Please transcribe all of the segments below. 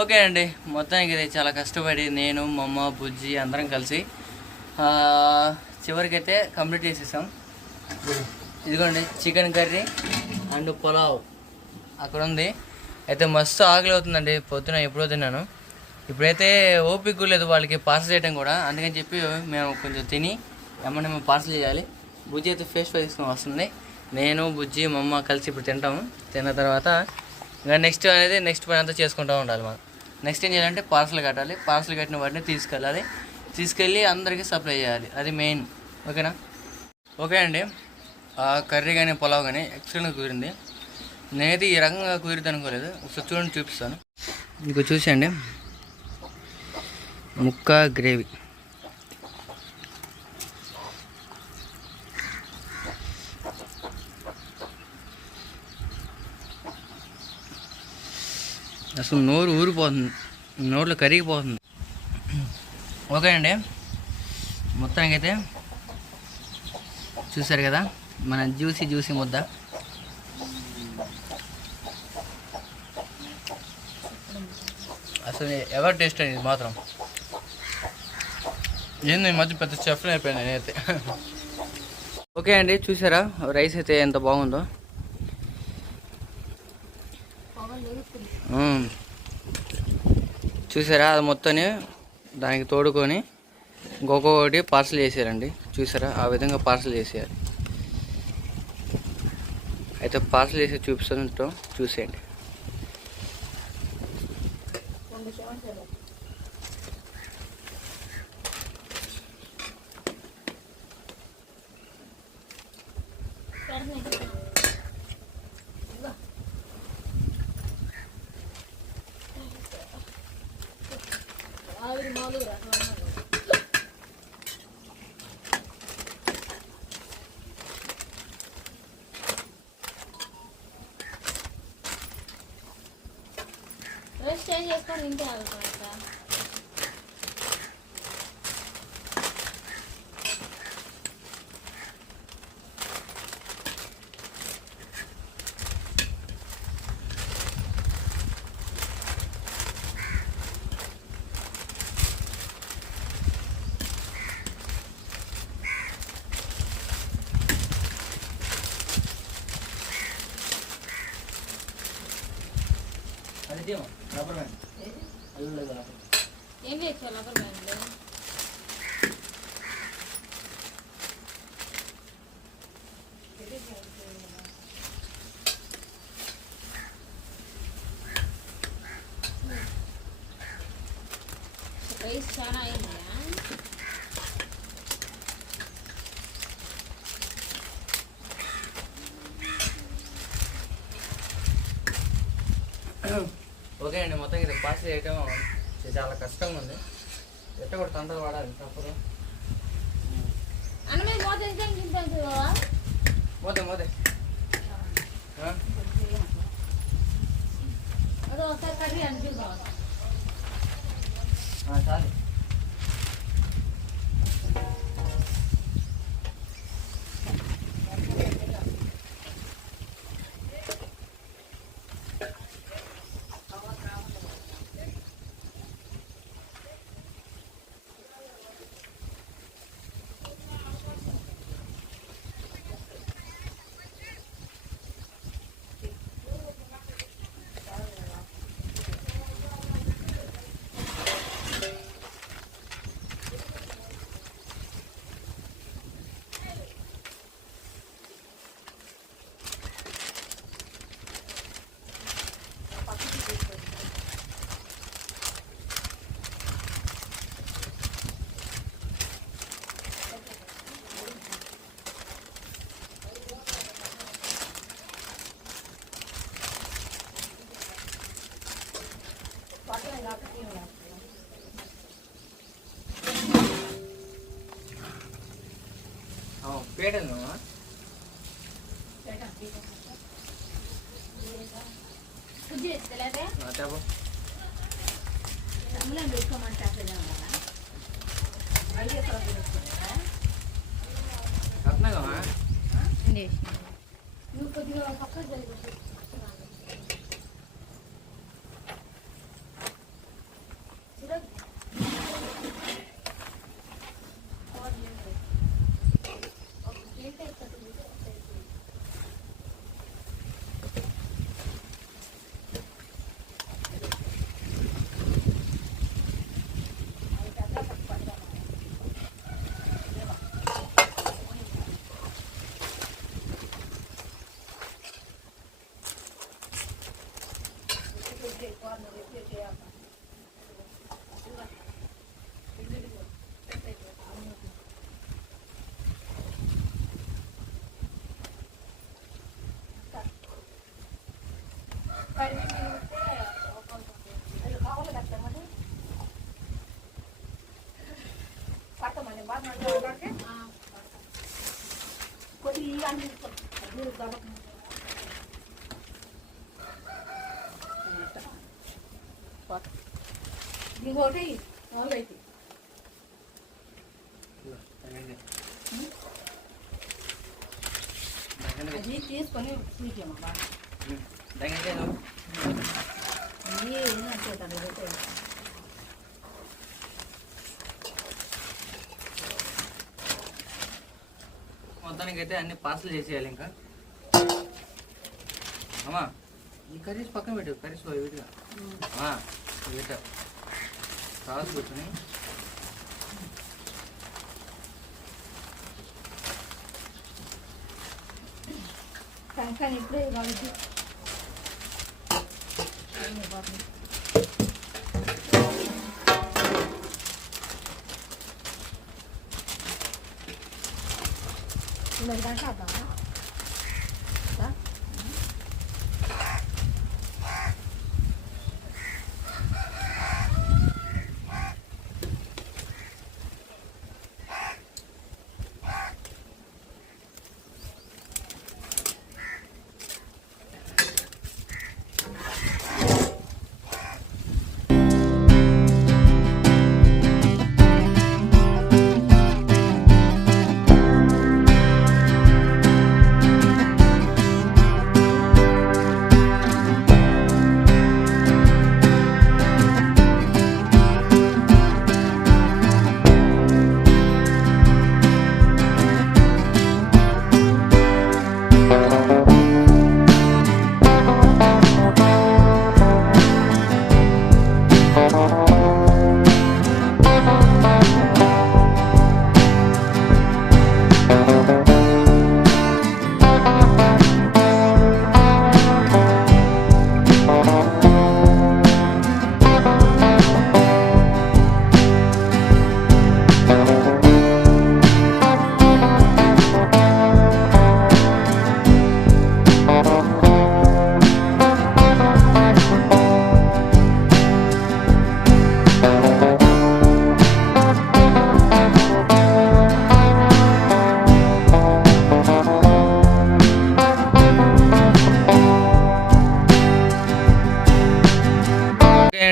Okay అండి. మొత్తానికి ఇది చాలా కష్టపడి నేను మా అమ్మ బుజ్జి అందరం కలిసి చివరికైతే కంప్లీట్ చేసేసాం. ఇదిగోండి చికెన్ కర్రీ అండ్ పులావ్. అక్కడ ఉంది. అయితే మస్తు ఆకలి అవుతుందండి. పొద్దున ఎప్పుడో తిన్నాను. ఇప్పుడైతే ఓపిక లేదు వాళ్ళకి పార్సల్ చేయడం కూడా. అందుకని చెప్పి మేము కొంచెం తిని ఏమన్నా మేము పార్సల్ చేయాలి. బుజ్జి అయితే ఫేస్ ఫై తీసుకొని వస్తుంది. నేను బుజ్జి మా అమ్మ కలిసి ఇప్పుడు తింటాము. తిన్న తర్వాత ఇంకా నెక్స్ట్ అనేది నెక్స్ట్ పని అంతా చేసుకుంటూ ఉండాలి మనం. నెక్స్ట్ ఏం చేయాలంటే పార్సల్ కట్టాలి. పార్సల్ కట్టిన వాటిని తీసుకెళ్ళాలి. తీసుకెళ్ళి అందరికీ సప్లై చేయాలి. అది మెయిన్ ఓకేనా ఓకే అండి. కర్రీ కానీ పులావ్ కానీ ఎక్సలెంట్గా కుదిరింది. నేనైతే ఈ రకంగా కుదిరిద్ది అనుకోలేదు. ఒకసారి చూడండి చూపిస్తాను. మీకు చూసేయండి. ముక్క గ్రేవీ అసలు నోరు ఊరిపోతుంది. నోట్లో కరిగిపోతుంది. ఓకే అండి. మొత్తానికైతే చూసారు కదా మన జ్యూసీ జ్యూసీ ముద్ద. అసలు ఎవరు టేస్ట్ అయింది మాత్రం. ఏంది మధ్య పెద్ద చెఫ్ అయిపోయాను నేనైతే. ఓకే అండి చూసారా రైస్ అయితే ఎంత బాగుందో మ్మ్. చూసారా? అది మొత్తాన్ని దానికి తోడుకొని ఇంకొకటి పార్సల్ చేసారండి చూసారా? ఆ విధంగా పార్సల్ చేసేయాలి. అయితే పార్సల్ చేసి చూపిస్తాను చూసేయండి. డ్రెస్ చేంజ్ చేసుకొని ఇంటే ఆగుతా అది రబ్బర్ బ్యాండ్ ఏం చేసావు రబ్బర్ బ్యాండ్లు రైస్ చాలా అయిందా ఓకే అండి మొత్తం ఇది పాస్ చేయటం చాలా కష్టంగా ఉంది ఎట్ట కూడా తండ్రి వాడాలి తప్పదు. అన్న మీద మోత ఎంత ఇంత మోతే మోతే ఆ? అదో ఒకసారి కర్రీ అనిపిద్దాం ఆ, చాలు పేటను బుజ్జి తెలేదే చెప్పు తమ్ముళ్ళని పెట్టుకోమంటే అట్లనే ఉండాలా బయట ఎక్కడ పెట్టుకుంటా పేటలు నువ్వు కొద్దిగా పక్కకు జరిగి. ఇంకోటి అయితే అది తీసుకొని చూసాము బాగా మొత్తానికి అయితే అన్ని పార్సల్ చేసేయాలి ఇంకా అమ్మా ఈ కర్రీస్ పక్కన పెట్టు కర్రీస్ అమ్మా పెట్ట కాదు కూర్చొని కానీ ఇప్పుడే వాళ్ళకి మరి దాంట్లో వద్దామా? దా.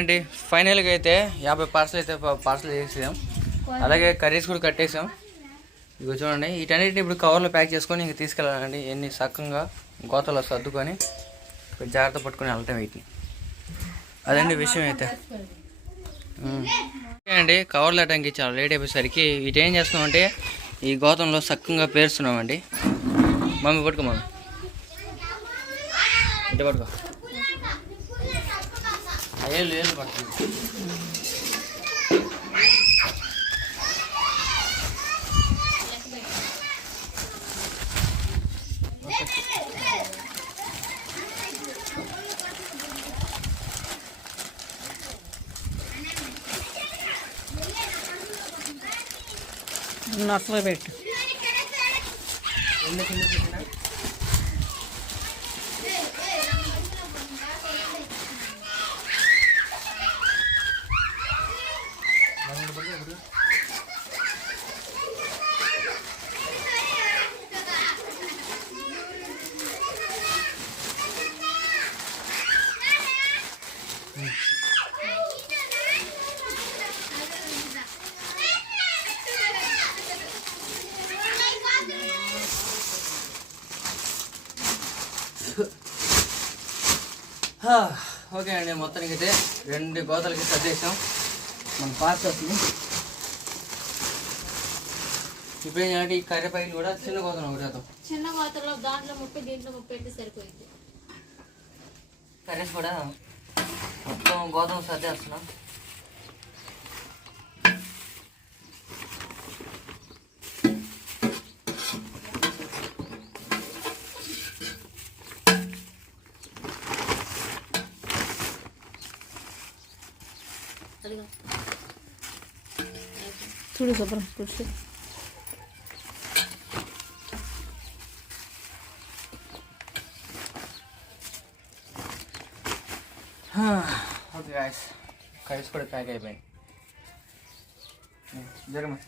అండి ఫైనల్గా అయితే యాభై పార్సల్ అయితే పార్సల్ చేసేసాం. అలాగే కర్రీస్ కూడా కట్టేసాం. ఇక చూడండి వీటన్నిటిని ఇప్పుడు కవర్లో ప్యాక్ చేసుకొని ఇంక తీసుకెళ్ళాలండి. ఎన్ని సక్కంగా గోతలో సర్దుకొని ఇప్పుడు జాగ్రత్త పట్టుకొని వెళ్ళటం వీటిని. అదండి విషయం అయితే. ఓకే అండి కవర్లు అటానికి చాలా లేట్ అయిపోయేసరికి వీటి ఏం చేస్తున్నామంటే ఈ గోతంలో సక్కంగా పేరుస్తున్నామండి. మమ్మీ పట్టుకో మమ్మీ. ఇంటి పట్టుకో. ఏళ్ళు ఏళ్ళు పడుతుంది నర్సరీ పెట్టు. ఓకే అండి మొత్తానికి అయితే రెండు గోతలకి సర్దేశాం. మన పార్సల్స్ని ఇప్పుడు ఏంటంటే ఈ కర్రీపాయలు కూడా చిన్న గోతం ఒకటి వేద్దాం. చిన్న మాత్రలో దాంట్లో ముప్పై దీంట్లో ముప్పై అయితే సరిపోయింది. కర్రీస్ కూడా మొత్తం గోధుమ సర్దేస్తున్నాం అదిగో చూడు శుభ్రం చూసి ఓకే గాయస్ కర్రీస్ కూడా ప్యాక్ అయిపోయింది జరగమా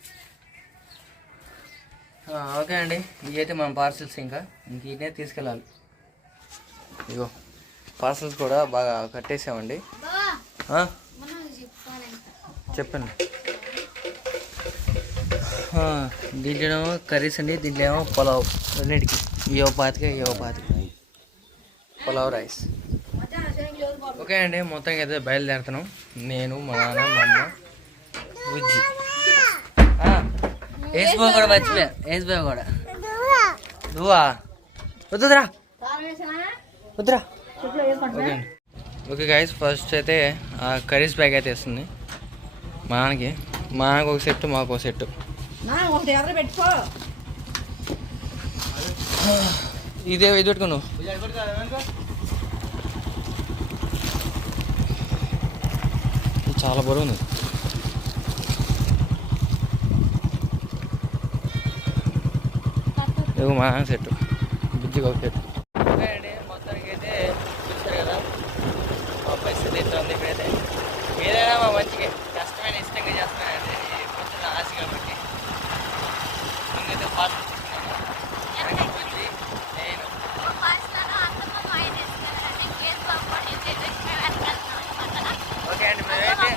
ఓకే అండి ఇవైతే మన పార్సిల్స్ ఇంకా. ఇంక ఇదే తీసుకెళ్ళాలి. ఇగో పార్సల్స్ కూడా బాగా కట్టేసామండి. చెప్పండి. దీంట్లో కర్రీస్ అండి దీంట్లో ఏమో పులావ్. రెండింటికి. ఇవో పాతిక ఇవో పాతిక. పులావ్ రైస్. ఓకే అండి మొత్తానికి అయితే బయలుదేరుతున్నాం. నేను మా నాన్న మా అమ్మ బుజ్జి. వేసిపోయి కూడా మర్చిపోయా వేసిపోయా కూడా. నువ్వా వద్దురా. వద్దురా. ఓకే అండి. ఓకే గైస్ ఫస్ట్ అయితే ఆ కర్రీస్ బ్యాగ్ అయితే ఇస్తుంది మా నాన్నకి. మా నాన్నకి ఒక సెట్ మాకు ఒక సెట్ ఒకటి ఎదురు పెట్టుకో. ఇదే ఇది పెట్టుకో నువ్వు ఇది చాలా బరువు ఉంది. మా నాన్న సెట్ బుజ్జిగా ఒక సెట్ ఓకే అండి మొత్తానికి అయితే చూసారు కదా మా పరిస్థితి ఎంత ఉంది ఇప్పుడైతే ఏదైనా మా మంచిగా కష్టమైన ఇష్టంగా చేస్తున్నానండి ఈ పొద్దున్న ఆశ కాబట్టి ముందైతే ఫాస్ట్ తీసుకున్నాను వచ్చి నేను ఓకే అండి మేమైతే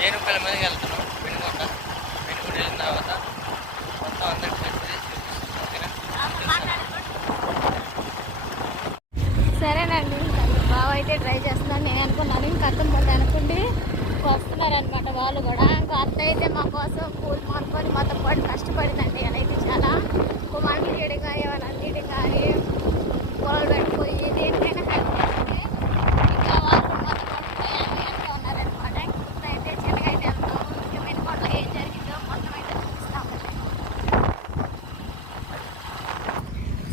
నేను పిల్లల మీదకి వెళ్తున్నాం పెనుకొండ పెనుకొండ వెళ్ళిన తర్వాత మొత్తం అందరికి కలిసి చూపిస్తాను ఓకేనా సరేనండి బావ అయితే ట్రై చేస్తున్నాను నేను అనుకున్నాను ఇంకా అర్థం పోతే అనుకుంటే వస్తున్నారు అనమాట వాళ్ళు కూడా ఇంకా అత్త అయితే మా కోసం పూలు మానుకొని మాతో పాటు కష్టపడిందండి అయితే చాలా మంటలు చేయడం కానీ ఏమైనా అందియడం కానీ పొలాలు పెట్టుకొని దేనికైనా హెల్ప్ చేస్తుంది ఇంకా వాళ్ళు మాతో పాటు ప్రయాణం చేస్తూ ఉన్నారనమాట ఇప్పుడు అయితే చిన్నగా అయితే వెళ్తాము ఇంకా వెనుకోట్లో ఏం జరిగిందో మొత్తం అయితే చూపిస్తాము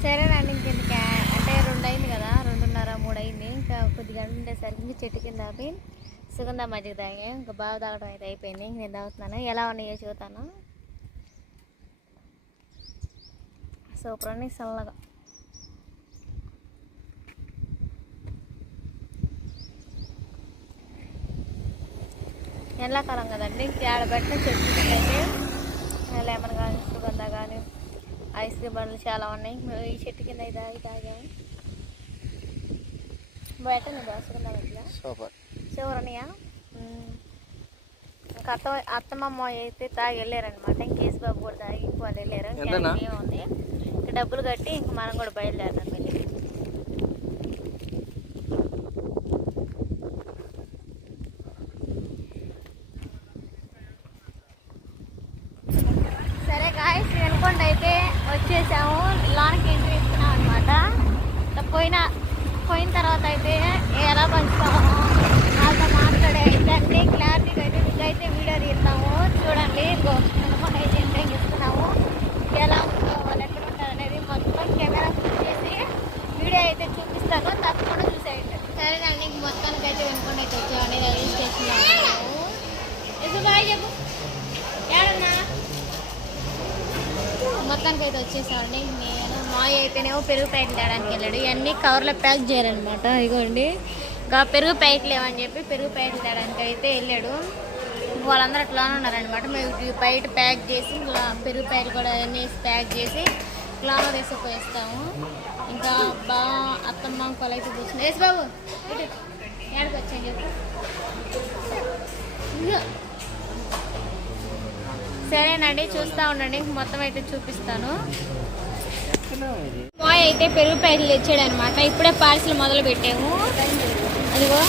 సరేనండి ఇంకెందుకు అంటే రెండు అయింది కదా రెండున్నర మూడు అయింది ఇంకా కొద్ది గంట ఉండేసరికి ఇంక చెట్టు కింద ఆపి తాగుందా మజ్జిగ తాగి? ఇంకా బాగా తాగడం అయితే అయిపోయింది. నేను తాగుతున్నాను. ఎలా ఉన్నాయో చూతాను సూపర్ అని చల్లగా ఎండాకాలం కదండి. ఇంక ఆడబెట్టిన చెట్టు అయితే లెమన్ కానీ సుగంధ కానీ ఐస్ క్రీమ్ బండ్లు చాలా ఉన్నాయి. ఈ చెట్టు కింద ఇది తాగి తాగాము బయట బాగా సుగంధ సూపర్. చివరనియా ఇంకా అత్త అత్తమ్మ అయితే తాగి వెళ్ళారనమాట ఇంకేసు బాబు కూడా తాగి ఇంకో వాళ్ళు వెళ్ళారు? ఇంకా ఉంది ఇంకా డబ్బులు కట్టి ఇంక మనం కూడా బయలుదేరదాం వెళ్ళి. సరే గాయస్ వెనుకొండ అయితే వచ్చేసాము. లోనికి ఎంట్రీ ఇస్తున్నాం అనమాట పోయిన పోయిన తర్వాత అయితే ఎలా పంచుతాము వాళ్ళతో మాట్లాడే అయితే అన్ని క్లారిటీగా అయితే మీకు అయితే వీడియో తీస్తాము చూడండి ఇదిగో వెనుకొండ అయితే ఎంట్రీ ఇస్తున్నాము ఎలా ఉందో వాళ్ళు ఎక్కడ ఉంటారు అనేది మొత్తం కెమెరా చేసి వీడియో అయితే చూపిస్తాను తప్పకుండా చూసేయండి సరేనండి అయితే వెనుకొండ అయితే రైల్వే స్టేషన్లో ఉన్నాము బాయ్ చెప్పు. ఏడన్నా మొత్తానికి అయితే వచ్చేసామండి. నేను మా అయితేనేమో పెరుగు ప్యాకెట్ తేడానికి వెళ్ళాడు. ఇవన్నీ కవర్లో ప్యాక్ చేయాలన్నమాట ఇగోండి. ఇంకా పెరుగు ప్యాకెట్ లేవని చెప్పి పెరుగు ప్యాకెట్ తేడానికి అయితే వెళ్ళాడు. వాళ్ళందరూ అట్లానే ఉన్నారనమాట మేము బయట ప్యాక్ చేసి ఇలా పెరుగు ప్యాకెట్ కూడా అన్నీ వేసి ప్యాక్ చేసి క్లావ్ వేసుకు వేస్తాము ఇంకా బా అత్తమ్మ కొలైతే అయితే కూర్చుంది. వేసి బాబు వచ్చాను చెప్పు. సరేనండి చూస్తూ ఉండండి. మొత్తం అయితే చూపిస్తాను. మాయ్ అయితే పెరుగు ప్యాకెట్లు తెచ్చాడు అనమాట ఇప్పుడే పార్సిల్ మొదలు పెట్టాము. అదిగో.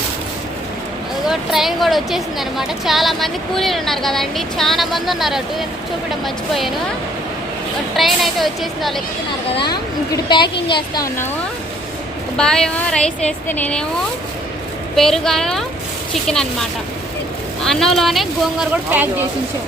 అదిగో ట్రైన్ కూడా వచ్చేసింది అనమాట చాలా మంది కూలీలు ఉన్నారు కదండి. చాలా మంది ఉన్నారు అటు. ఎందుకు చూపించడం మర్చిపోయాను. ట్రైన్ అయితే వచ్చేసింది. వాళ్ళు ఎక్కుతున్నారు కదా. ఇక్కడ ప్యాకింగ్ చేస్తూ ఉన్నాము. బావేమో రైస్ వేస్తే నేనేమో పెరుగా చికెన్ అన్నమాట. అన్నంలోనే గోంగూర కూడా ప్యాక్ చేసి ఉంచాం.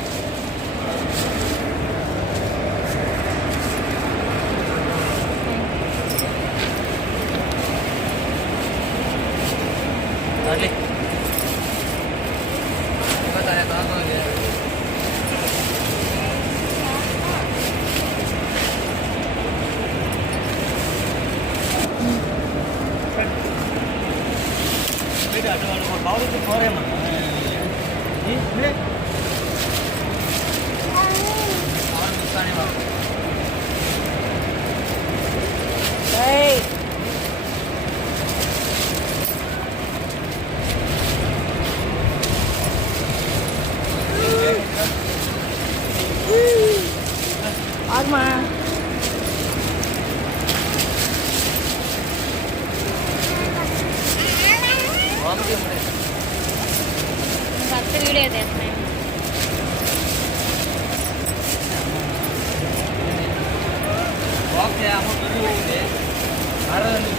వాక్ చేయ అమ్మ గురువు ఉంది ఆడదండి